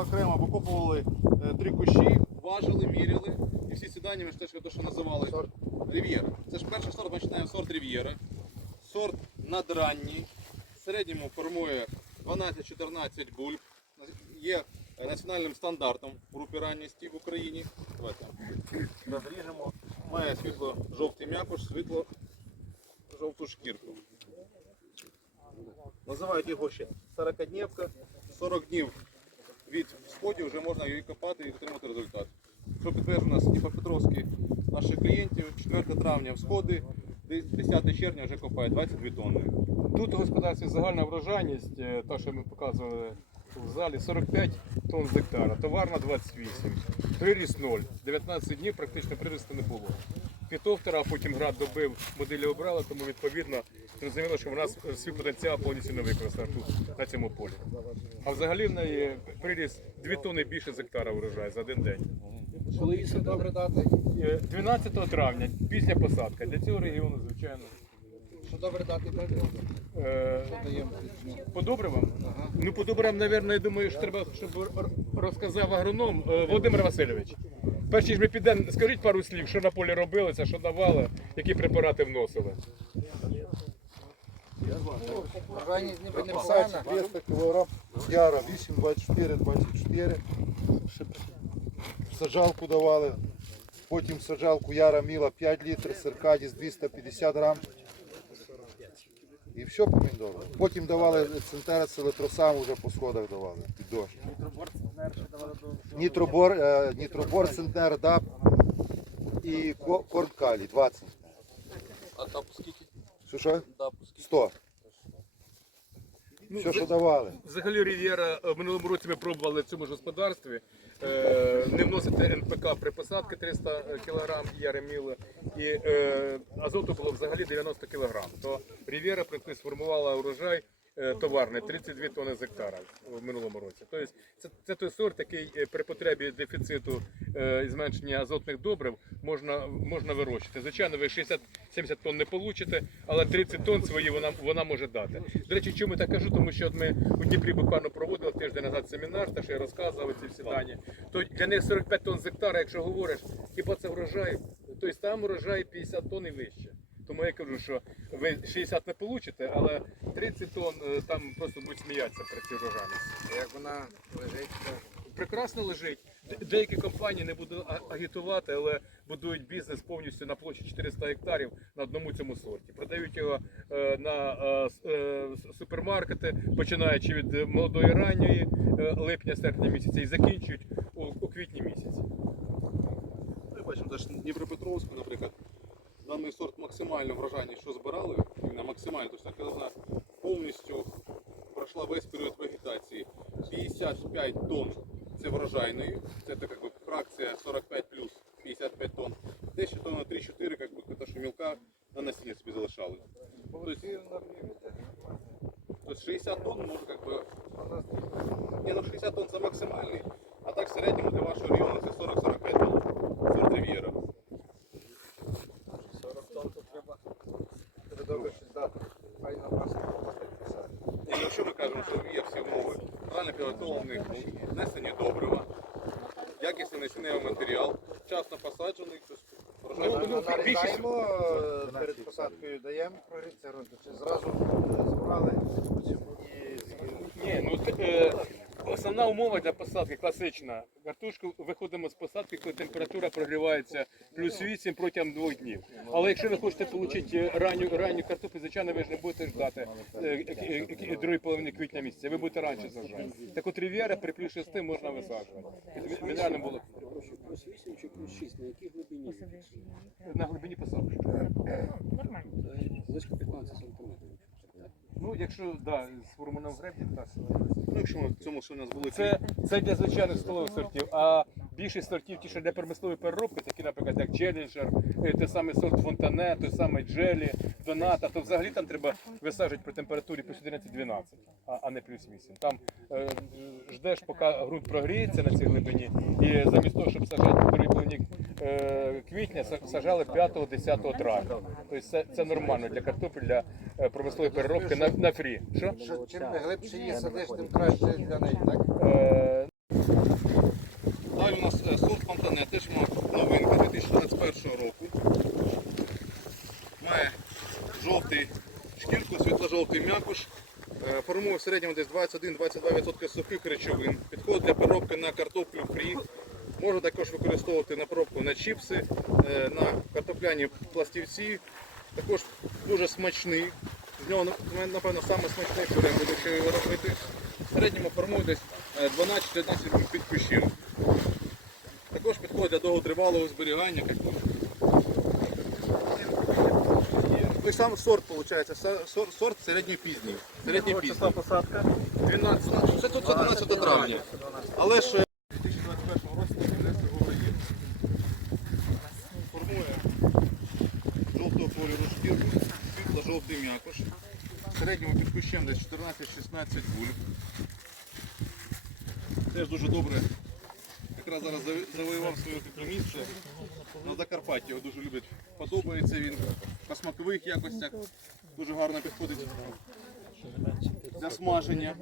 окремо викопували е, три кущі, важили, міряли. І всі ці дані ми ж теж те, що називали Рів'єра. Це ж перший сорт, ми починаємо сорт Рів'єра. Сорт надранній. В середньому формує 12-14 бульб. Є національним стандартом в групі ранністі в Україні. Давайте розріжемо. Має світло-жовтий м'якош, світло-жовту шкірку. Називають його ще 40-днівка. 40 днів від сходів вже можна її копати і отримати результат. Що підтверджує у нас Дніпропетровські наших клієнтів, 4 травня всходи, 10 червня вже копає 22 тонни. Тут у загальна врожайність, е, та, що ми показували в залі, 45 тонн з гектара, товарна 28, приріст 0, 19 днів практично приросту не було. Фітофтера, а потім град добив, моделі обрали, тому відповідно зрозуміло, що в нас е, свій потенціал повністю не використано тут, на цьому полі. А взагалі в неї приріст 2 тонни більше з гектара врожаю за один день. Коли їсти добре дати? Е, 12 травня, після посадка. Для цього регіону, звичайно. Що добре дати добре? Е. По добривам? Ну, по добривам, мабуть, я думаю, що треба, щоб розказав агроном Е, Володимир Васильович. Перш ніж ми підемо, скажіть пару слів, що на полі робилося, що давали, які препарати вносили. Непогана. 200 кг, яра 8, 24, 24. Саджалку давали. Потім саджалку яра міла 5 літрів, серкадіс 250 грам. І все помідори. Потім давали центерець електросам уже по сходах давали під дощ. Нітробор, е, нітробор центнер, ДАП і ко- корм калій 20. А тап скільки? Що що? Тап 100. Ну, Все, що давали. Взагалі Рів'єра е, в минулому році ми пробували в цьому ж господарстві е, не вносити НПК при посадці 300 кг яреміли і е, азоту було взагалі 90 кг. То Рів'єра при сформувала урожай е, товарний 32 тонни з гектара в минулому році. Тобто це, це той сорт, який е, при потребі дефіциту е, і зменшення азотних добрив можна, можна вирощувати. Звичайно, ви 60-70 тонн не получите, але 30 тонн свої вона, вона може дати. До речі, чому я так кажу? Тому що от ми у Дніпрі буквально проводили тиждень назад семінар, те, що я розказував ці всі дані. То для них 45 тонн з гектара, якщо говориш, хіба це врожай? Тобто там врожай 50 тонн і вище. Тому я кажу, що ви 60 не получите, але 30 тонн е, там просто будуть сміятися при цій врожайності. Як вона лежить, то Прекрасно лежить. Деякі компанії не буду агітувати, але будують бізнес повністю на площі 400 гектарів на одному цьому сорті. Продають його е, на е, супермаркети, починаючи від молодої ранньої липня-серпня місяця і закінчують у, квітні місяці. Ми бачимо, теж Дніпропетровську, наприклад, даний сорт максимально врожайний, що збирали, максимально, тобто вона повністю пройшла весь період вегетації. 55 тонн це врожайної, це так, як би, фракція 45 плюс 55 тонн. Де ще тонна 3-4, як би, те, що мілка на насіння собі залишали. Тобто, тобто 60 тонн може як би, ні, ну 60 тонн це максимальний, а так в середньому для вашого району це 40-45 тонн. Сорт Рів'єра. 40 тонн то треба. Треба добре щось дати. Хай на паску писати. І якщо ми кажемо, що є всі умови, правильно підготовлений внесені добрива, якісний насінневий матеріал, вчасно посаджений, врожай Ну, ну, Нарізаємо е, перед посадкою, даємо прогрітися ґрунту, чи зразу збирали і Ні, ну е, основна умова для посадки класична. Картошку виходимо з посадки, коли температура прогрівається плюс 8 протягом двох днів. Але якщо ви хочете отримати ранню, ранню картоплю, звичайно, ви ж не будете ждати е, е, е, другої половини квітня місяця, ви будете раніше саджати. Так от рів'єра при плюс 6 можна висаджувати. Від- було Плюс 8 чи плюс 6, на якій глибині? на глибині посадки. Близько 15 сантиметрів. Ну, якщо да, з формульним гребнем, так. Ну, якщо ми в цьому, що у нас були Це, це для звичайних столових сортів. А більшість сортів, ті, що для промислової переробки, такі, наприклад, як Челленджер, е, той самий сорт Фонтане, той самий Джелі, Доната, то взагалі там треба висаджувати при температурі плюс 11-12, а, а не плюс 8. Там е, ждеш, поки ґрунт прогріється на цій глибині, і замість того, щоб саджати в другій половині е, квітня, са- саджали 5-10 травня. Тобто це, це нормально для картоплі, для е, промислової переробки на, на, фрі. Що? Що, чим глибше її садиш, тим краще для неї, так? Е, Далі у нас е, сорт Фонтане, теж ма- новинка 2021 року. Має жовтий шкірку, світло-жовтий м'якуш. Е, формує в середньому десь 21-22% сухих речовин. Підходить для переробки на картоплю фрі. Можна також використовувати на пробку на чіпси, е, на картопляні пластівці. Також дуже смачний, з нього, напевно, саме смачний пюре буде, що його робити. В середньому формує десь е, 12-15 під кущів. Також підходить для довготривалого зберігання. І сам сорт, виходить, сорт, сорт середньопізній. Середньопізній. посадка. 12, це тут 12 травня. Але ж е, у 2021 році Міністерство говорить, формує жовтого кольору шкірку, світло-жовтий м'якош. В середньому під кущем десь 14-16 бульб. Теж дуже добре. Якраз зараз завоював своє місце. На Закарпатті його дуже люблять. Подобається він по смакових якостях. Дуже гарно підходить для смаження.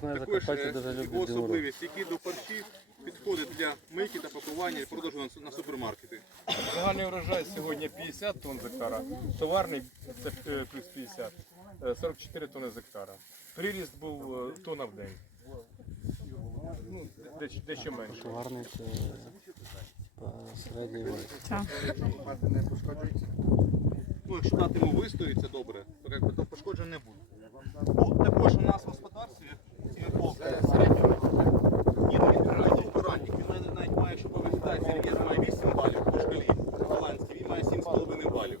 Також е, його особливість, які до парші підходить для мийки та пакування і продажу на, на супермаркети. Загальний урожай сьогодні 50 тонн з гектара, товарний це е, плюс 50, е, 44 тонни з гектара. Приріст був е, тонна в день. Ну, дещо, дещо менше. Гарний це середній. Мати не пошкоджується. Ну, якщо дати йому вистоїться добре, то, якби, то пошкоджень не буде. Ну, також у нас в господарстві є полка. Ні, ну він ранній, ранній. Він навіть- навіть має, що по вегетації регіон має 8 балів, по шкалі голландський, він має 7,5 балів.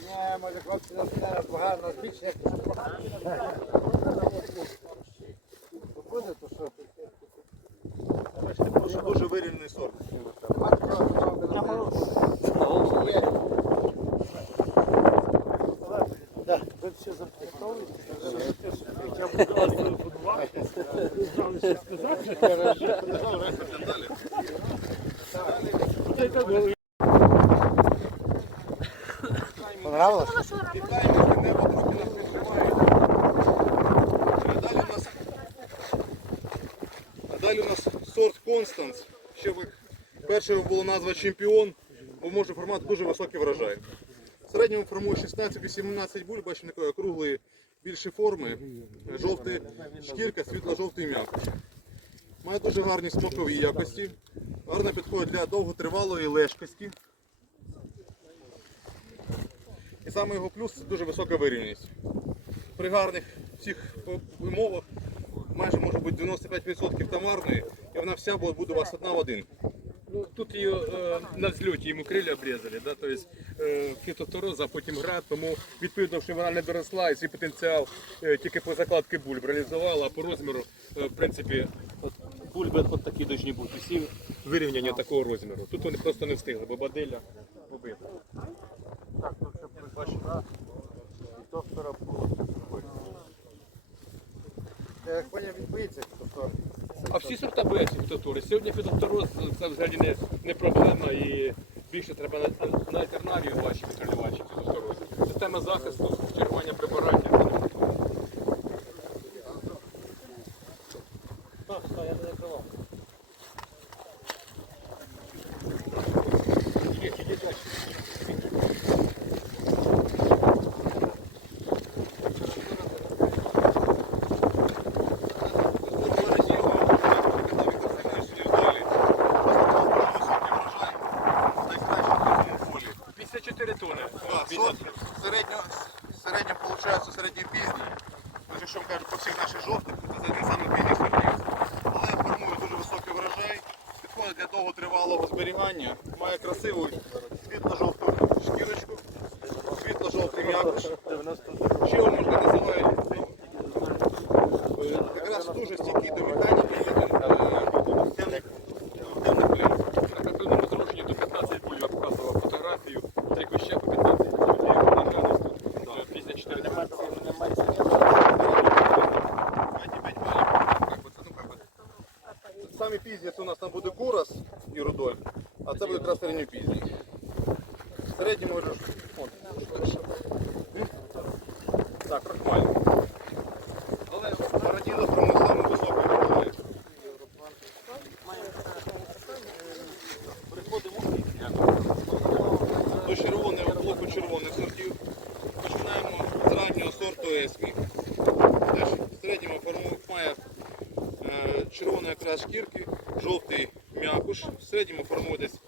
Ні, може хлопці нас зараз погано, нас більше. Буде, то що? Дуже, дуже вирівняний сорт. Понравилось? Китай між небо трохи нас відкриває. А далі у нас, а далі у нас сорт Констанс. Ще ви, перше було назва чемпіон, бо може формувати дуже високий врожай. В середньому формує 16-18 буль, бачимо такої округлої більші форми, жовта шкірка, світло-жовтий м'якош. Має дуже гарні смакові якості, гарно підходить для довготривалої лежкості. І саме його плюс це дуже висока вирівняність. При гарних всіх умовах майже може бути 95% товарної, і вона вся буде у вас одна в один. Ну, тут її е, на взльоті йому крилля обрізали, да? тобто е, фітофтороз, а потім град, тому відповідно, що вона не доросла і свій потенціал е, тільки по закладці бульб реалізувала, а по розміру, е, в принципі, от, бульби от такі повинні бути, всі вирівняння такого розміру. Тут вони просто не встигли, бо баделя побита. Так, тут ще прибачено. І доктора було. Поняв, він боїться, А всі сорта бояться фітофтори. Сьогодні фітофтороз це взагалі не, не проблема і більше треба на, на альтернавію ваші контролювачі фітофтороз. Система захисту, чергування препаратів. Є, є, є. Полі. 54 тонни. Так, сорт середньо, середньо виходить, середньопізній. Дуже що кажуть, по всіх наших жовтих, це один самий пізній сортів. Але формує дуже високий врожай, підходить для довготривалого зберігання, має красиву світло-жовту шкірочку, світло-жовтий м'якош. Ще його можна називають. ну, Якраз дуже стійкий до механіки, і до е, темних темних плям. На картонному зрушенні до 15 буль я показував фотографію, три куща по 15 буль, як на жаль, тут е, 54 Как бы це, ну, как би, Самі пізні це у нас там буде Курас і Рудольф, а це буде якраз середньопізній. Середній можеш. от. Так, крахмаль. Але Парадізос ми саме високий крахмаль. До червоного блоку червоних сортів. Починаємо з раннього сорту Есмі. Теж в середньому має е, червоної якраз шкірки, жовтий м'якуш. В середньому формує десь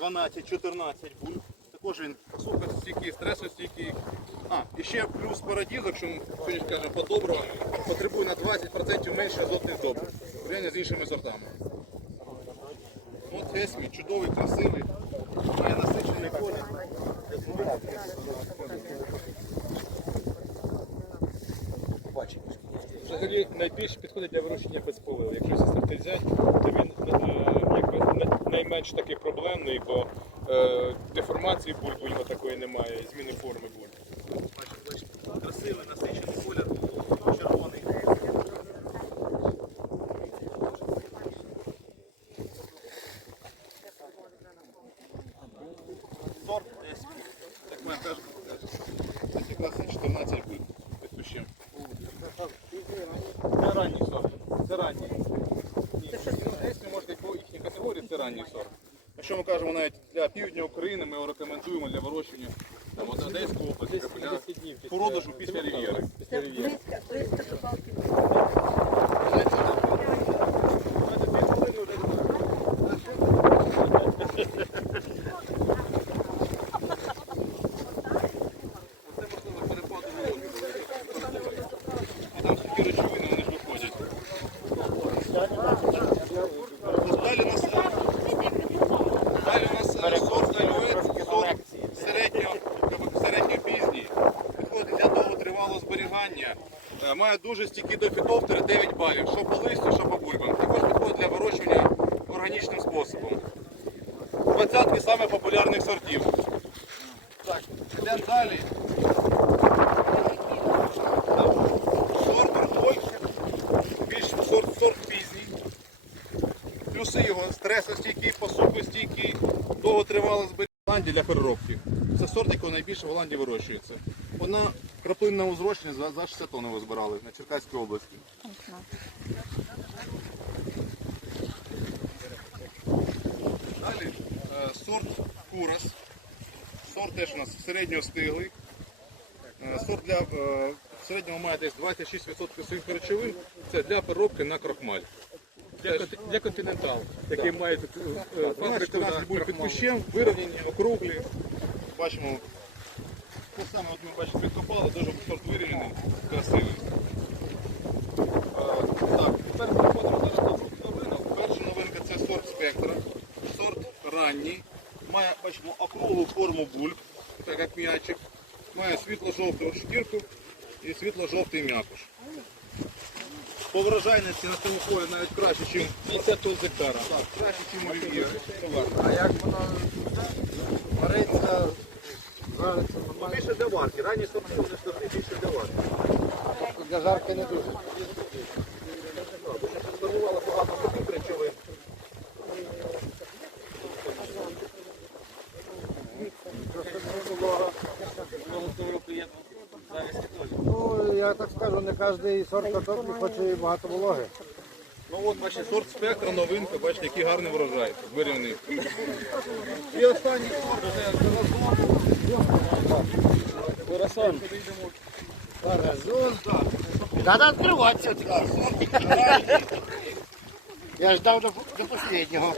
12-14 буль. Також він сухостійкий, стресостійкий. А, і ще плюс парадіз, якщо ми сьогодні скажемо по-доброму, потребує на 20% менше азотних добрив порівняно з іншими сортами. От Есмі, чудовий, красивий, має насичений колір. Взагалі найбільше підходить для вирощення без поливу. Якщо ці сорти взяти, то він е, якби найменш такий проблемний, бо деформації бульб у нього такої немає, зміни форми бульб. Бачите, бачите, красивий, насичений колір, червоний. Сорт теж, десь якраз 14 буде. Це ранній сорт, це ранній. Ні, десь ми можете по їхній категорії, це ранній сорт. Якщо ми кажемо навіть для півдня України, ми його рекомендуємо для вирощення там, от Одеської області, по продажу після рів'єри. Там такі речовини вони ж виходять. Далі у нас, далі у нас е, сорт альвет, сорт середньо, середньопізній. Підходить для довготривалого зберігання. Е, Має дуже стійкі до фітофтери 9 балів, що по листю, що по бульбам. Також підходить для вирощування органічним способом. Двадцятки саме популярних сортів. Так, йдемо далі. Сорт рудой, більш сорт, сорт пізній. Плюси його стресостійкий, посухостійкий, довготривале зберігання для переробки. Це сорт, який найбільше в Голландії вирощується. Одна краплинна узрощення за, за 60 тонн його збирали на Черкаській області. Далі е, сорт Курас. Сорт теж у нас середньостиглий. Е, Сорт для е, в середньому має десь 26% своїх речовин. Це для переробки на крахмаль. Для, конти- для континентал, який має тут е, фабрику 14 на буде під крахмал. кущем, вирівняні, округлі. Бачимо, саме, от ми бачимо, підкопали, дуже сорт вирівняний, красивий. Так, тепер переходимо зараз до крупних новинок. Перша новинка це сорт спектра. Сорт ранній. Має, бачимо, округлу форму бульб, так як м'ячик. Має світло-жовту шкірку і світло-жовтий м'якуш. По врожайності на цьому полі навіть краще, ніж 50 тонн гектара. так, краще, ніж Рів'єри. А як воно вариться? Більше для варки. Сорти, вони сорти більше для варки. Тобто Для жарки не дуже. Формували багато. Ну, я так скажу, не кожен сорт картоплі хоче багато вологи. Ну от, бачите, сорт спектра, новинка, бачите, який гарний врожай. Вирівний. І останній сорт це Курасон. все-таки. Я ждал до, до останнього.